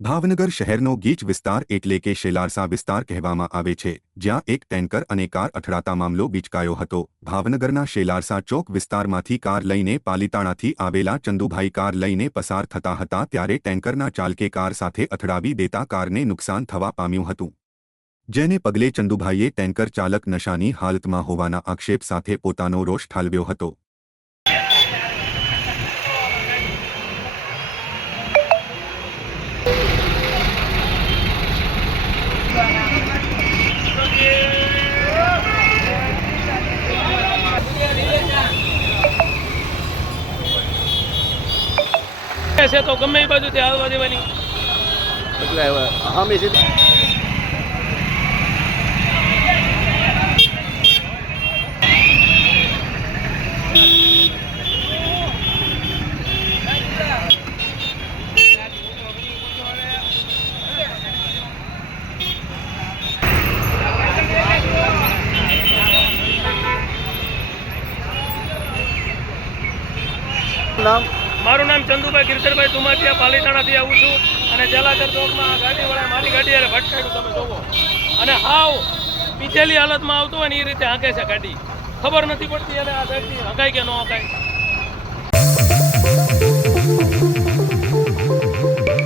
ભાવનગર શહેરનો ગીચ વિસ્તાર એટલે કે શેલારસા વિસ્તાર કહેવામાં આવે છે, જ્યાં એક ટેન્કર અને કાર અથડાતા મામલો બીચકાયો હતો. ભાવનગરના શેલારસા ચોક વિસ્તારમાંથી કાર લઈને પાલીતાણાથી આવેલા ચંદુભાઈ કાર લઈને પસાર થતા હતા ત્યારે ટેન્કરના ચાલકે કાર સાથે અથડાવી દેતા કારને નુકસાન થવા પામ્યું હતું. જેને પગલે ચંદુભાઈએ ટેન્કર ચાલક નશાની હાલતમાં હોવાના આક્ષેપ સાથે પોતાનો રોષ ઠાલવ્યો હતો. છે તો ગમે એ બાજુથી આવવા દેવાની. એટલે હંમેશા નામ? મારું નામ ચંદુભાઈ ગિરધરભાઈ તુમાટિયા પાલીતાણાથી આવું છું. અને જલાધર ચોકમાં આ ગાડીવાળાએ મારી ગાડી અરે ભટકાયું તમે જોવો. અને હાવ પીચેલી હાલતમાં આવતો હોય ને એ રીતે હાંકે છે ગાડી. ખબર નથી પડતી અને આ સાઈડથી હંકાય કે ન હંકાય